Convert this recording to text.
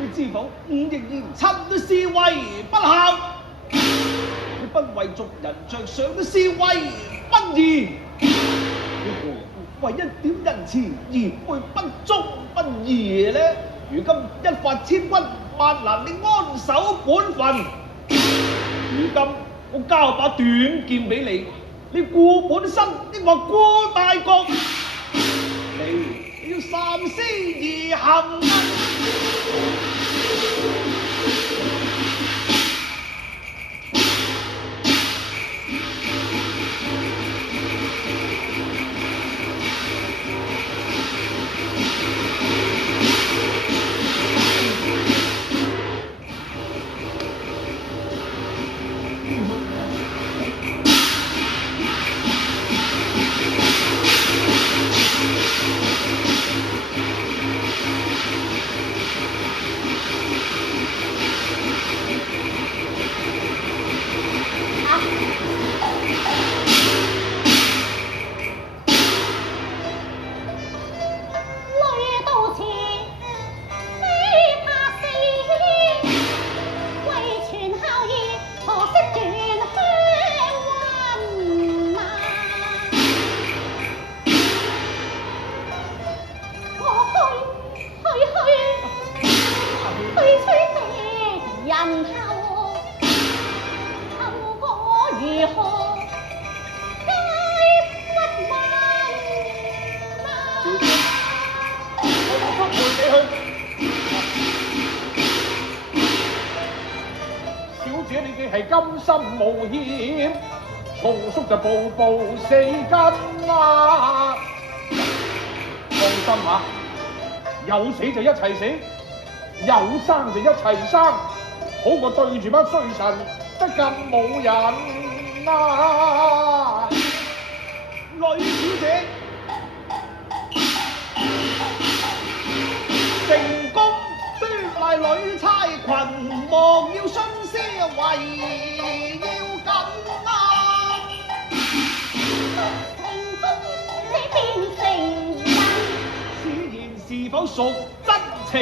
你知否？吾亦嫌親都是為不孝，你不為族人着想都是為不義。你何故為一點仁慈而會不忠不義呢？如今一發千軍，萬難你安守本分。如今我交把短劍俾你，你顧本身抑或顧大局？你要三思而行啊！係甘心冒險，松叔就步步死根啊！放心下，有死就一齊死，有生就一齊生，好過對住班衰神得咁冇癮啊！女小姐，成功端賴女差群，莫要徇私為要緊啊！成功你變成人，此言是否屬真情？